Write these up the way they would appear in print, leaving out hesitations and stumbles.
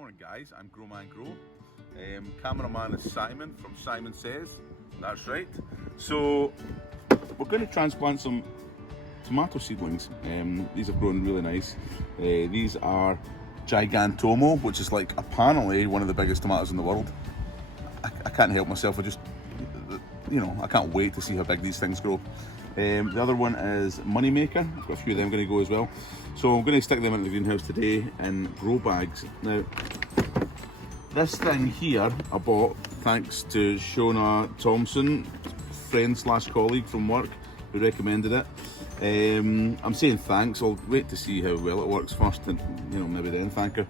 morning guys, I'm Growmangrow. Cameraman is Simon from Simon Says, that's right. So we're going to transplant some tomato seedlings. These have grown really nice. These are Gigantomo, which is like apparently one of the biggest tomatoes in the world. I can't help myself, I can't wait to see how big these things grow. The other one is Moneymaker. I've got a few of them going to go as well. So I'm going to stick them in the greenhouse today in grow bags. Now, this thing here I bought thanks to Shona Thompson, friend slash colleague from work, who recommended it. I'm saying thanks. I'll wait to see how well it works first, and maybe then thank her.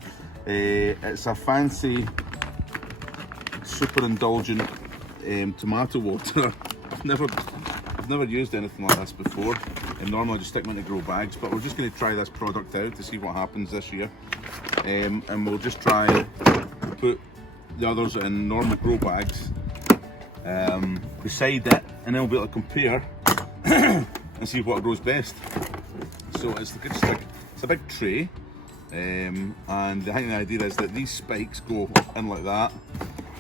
It's a fancy, super indulgent tomato water. I've never used anything like this before, and normally I just stick them into grow bags, but we're just going to try this product out to see what happens this year, and we'll just try to put the others in normal grow bags beside it, and then we'll be able to compare and see what grows best. So it's a big tray, and I think the idea is that these spikes go in like that,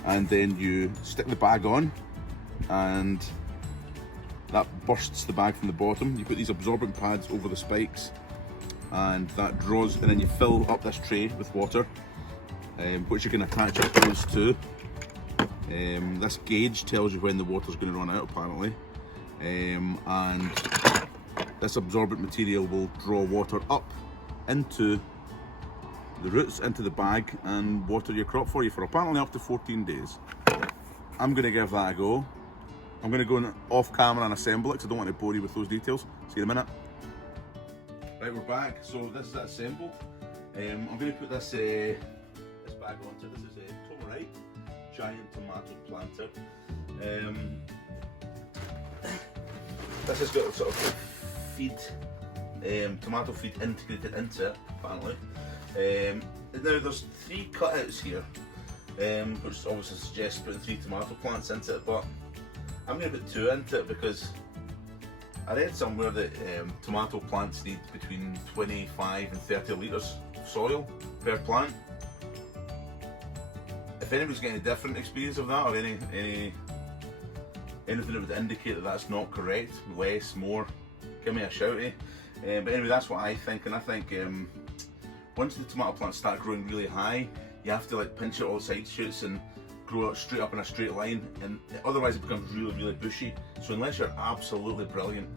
and then you stick the bag on, and that bursts the bag from the bottom. You put these absorbent pads over the spikes, and that draws, and then you fill up this tray with water, which you can attach a hose to. This gauge tells you when the water's going to run out, apparently, and this absorbent material will draw water up into the roots, into the bag, and water your crop for you for apparently up to 14 days. I'm going to give that a go. I'm going to go off camera and assemble it because I don't want to bore you with those details. See you in a minute. Right, we're back. So this is it assembled. I'm going to put this bag onto. This is a Tomarite giant tomato planter. This has got a sort of feed, tomato feed integrated into it, apparently. Now there's 3 cutouts here, which obviously suggests putting 3 tomato plants into it, but I'm going to put 2 into it because I read somewhere that tomato plants need between 25 and 30 litres of soil per plant. If anybody's got any different experience of that, or anything that would indicate that that's not correct, less, more, give me a shout, eh? But anyway, that's what I think, and I think once the tomato plants start growing really high, you have to pinch out all the side shoots and grow it straight up in a straight line, and otherwise it becomes really, really bushy. So unless you're absolutely brilliant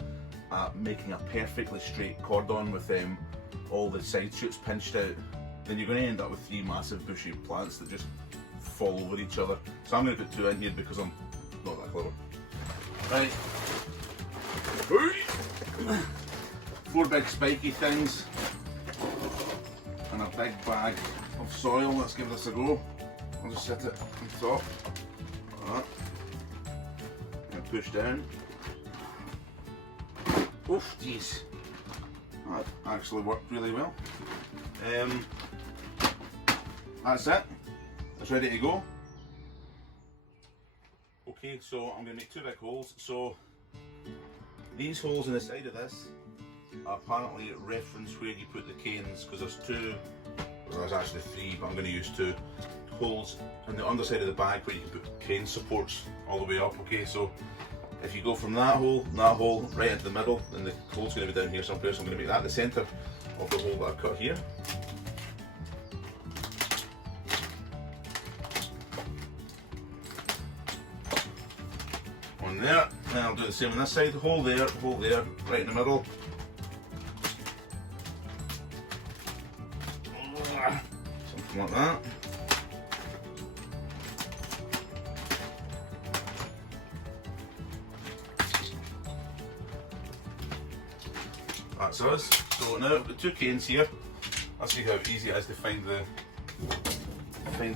at making a perfectly straight cordon with all the side shoots pinched out, then you're going to end up with 3 massive bushy plants that just fall over each other. So I'm going to put 2 in here because I'm not that clever. Right, 4 big spiky things and a big bag of soil. Let's give this a go. I'll just set it on top, like that, and push down. Oof, jeez, that actually worked really well. That's it, it's ready to go. Okay, so I'm going to make 2 big holes. So these holes in the side of this are apparently reference where you put the canes, because there's actually 3, but I'm going to use 2 holes on the underside of the bag where you can put cane supports all the way up. Okay, so if you go from that hole, right into the middle, then the hole's going to be down here someplace. I'm going to make that the centre of the hole that I've cut here. On there, then I'll do the same on this side. Hole there, right in the middle. Something like that. That's us. So now I've got 2 canes here. Let's see how easy it is to find the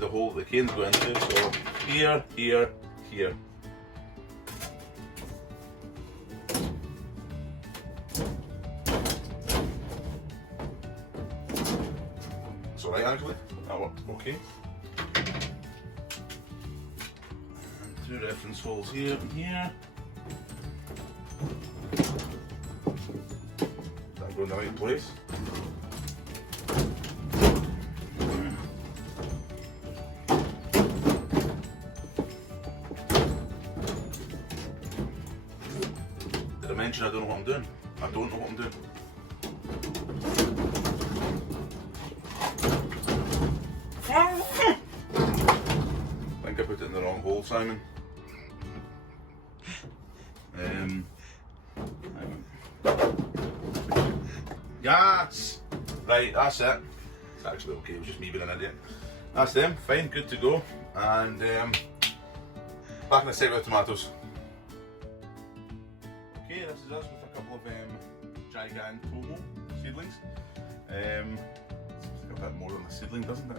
hole that the canes go into. So here, here, here. That's alright actually, that worked okay. And 2 reference holes here and here. Go in the right place. mention I don't know what I'm doing. I don't know what I'm doing. I think I put it in the wrong hole, Simon. Yes! Right, that's it. It's actually okay, it was just me being an idiot. That's them, fine, good to go. And back in the set with the tomatoes. Okay, this is us with a couple of Gigantomo seedlings. It's a bit more on the seedling, doesn't it?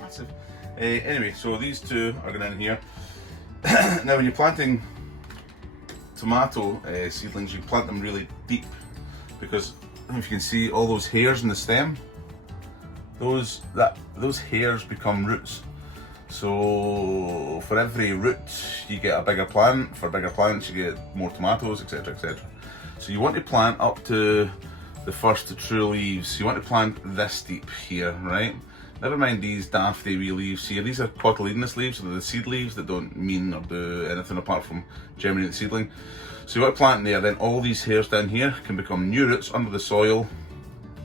Massive. Anyway, so these two are going in here. Now when you're planting tomato seedlings, you plant them really deep, because if you can see all those hairs in the stem, those hairs become roots. So for every root you get a bigger plant, for bigger plants you get more tomatoes, etc, etc. So you want to plant up to the first true leaves. You want to plant this deep here, right? Never mind these dafty wee leaves here. These are cotyledonous leaves, so they're the seed leaves that don't mean or do anything apart from germinate the seedling. So you want to plant there, then all these hairs down here can become new roots under the soil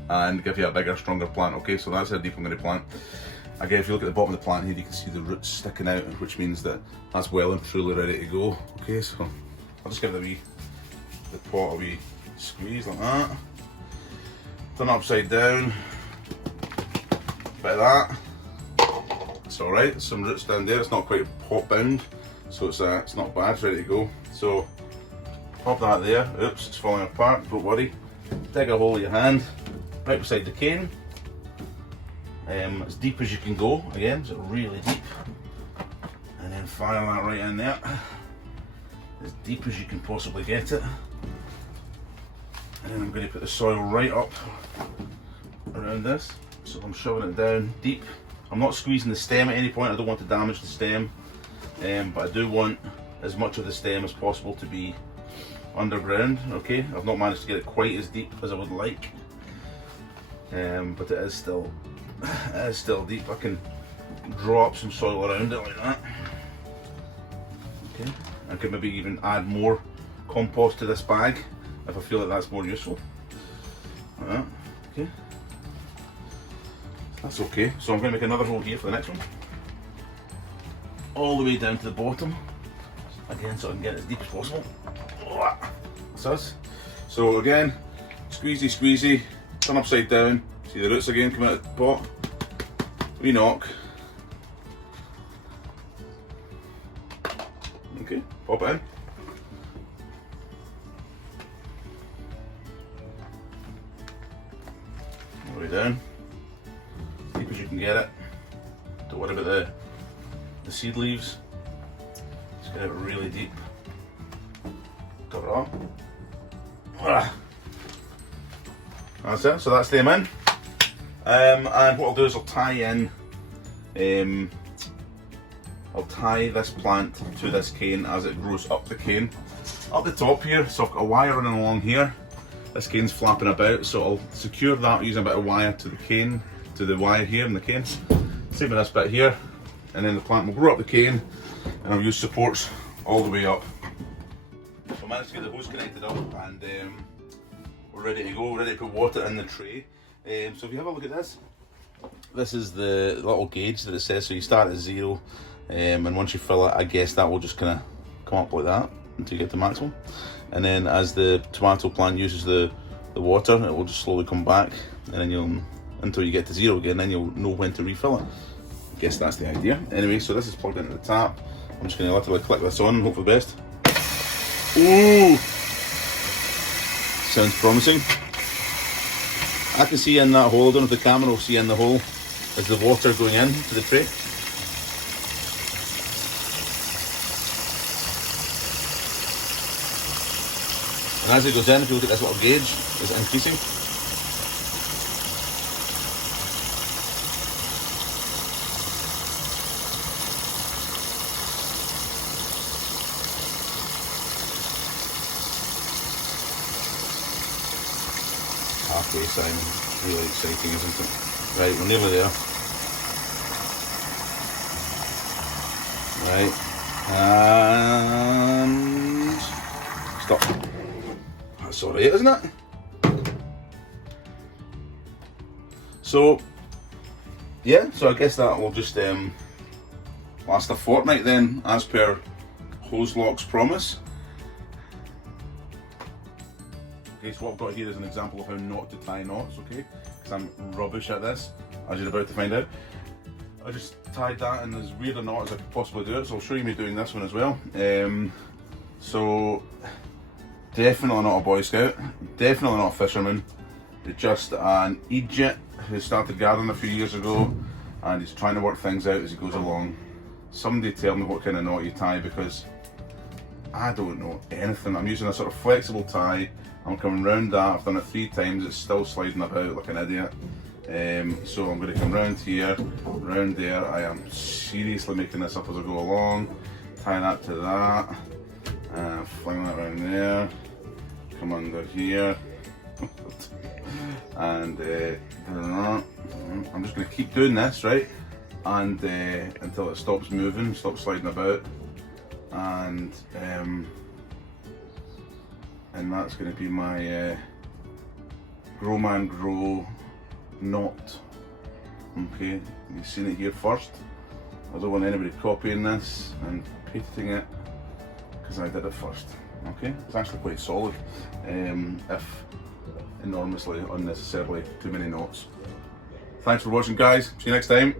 and give you a bigger, stronger plant. Okay, so that's how deep I'm going to plant. Again, if you look at the bottom of the plant here, you can see the roots sticking out, which means that that's well and truly ready to go. Okay, so I'll just give the pot a wee squeeze like that. Turn it upside down. Bit of that. It's alright, some roots down there. It's not quite pot bound, so it's not bad, it's ready to go. So pop that there. Oops, it's falling apart, don't worry. Dig a hole with your hand, right beside the cane. As deep as you can go, again, so really deep. And then fire that right in there. As deep as you can possibly get it. And then I'm going to put the soil right up around this. So I'm shoving it down deep. I'm not squeezing the stem at any point, I don't want to damage the stem. But I do want as much of the stem as possible to be underground, okay? I've not managed to get it quite as deep as I would like. But it is still deep. I can draw up some soil around it like that. Okay, I could maybe even add more compost to this bag if I feel like that's more useful. Like that. Okay, that's okay. So I'm going to make another hole here for the next one, all the way down to the bottom again, so I can get it as deep as possible. That's us. So again, squeezy, squeezy, turn upside down. See the roots again coming out of the pot. We knock. Okay, pop it in. All the way down. Deep as you can get it. Don't worry about the seed leaves. Just get it really deep. Cover it up. That's it, so that's them in. And what I'll do is I'll tie this plant to this cane as it grows up the cane. Up the top here, so I've got a wire running along here. This cane's flapping about, so I'll secure that using a bit of wire to the cane, to the wire here in the cane. Same with this bit here, and then the plant will grow up the cane, and I'll use supports all the way up. So I managed to get the hose connected up, and we're ready to go, ready to put water in the tray. So if you have a look at this, this is the little gauge that it says, so you start at 0, and once you fill it, I guess that will just kind of come up like that until you get to maximum. And then as the tomato plant uses the water, it will just slowly come back, and then until you get to 0 again, then you'll know when to refill it. I guess that's the idea. Anyway, so this is plugged into the tap. I'm just going to literally click this on and hope for the best. Ooh! Sounds promising. I can see in that hole, I don't know if the camera will see in the hole, is the water going in to the tray. And as it goes in, if you look at this little gauge, it's increasing. Halfway, Simon. Really exciting, isn't it? Right, we're nearly there. Right, and stop. That's alright, isn't it? So, yeah, so I guess that will just last a fortnight then, as per Hose Lock's promise. Okay, so what I've got here is an example of how not to tie knots, okay? Because I'm rubbish at this, as you're about to find out. I just tied that in as weird a knot as I could possibly do it, so I'll show you me doing this one as well. So, definitely not a Boy Scout, definitely not a fisherman, just an idiot who started gardening a few years ago, and he's trying to work things out as he goes along. Somebody tell me what kind of knot you tie, because I don't know anything. I'm using a sort of flexible tie. I'm coming round that. I've done it 3 times. It's still sliding about like an idiot. So I'm going to come round here, round there. I am seriously making this up as I go along. Tie that to that. Fling that around there. Come under here. And I'm just going to keep doing this, right? And until it stops moving, stops sliding about. And that's going to be my Growmangrow knot. Okay, you've seen it here first. I don't want anybody copying this and pasting it, because I did it first. Okay, it's actually quite solid, if enormously unnecessarily too many knots. Thanks for watching, guys. See you next time.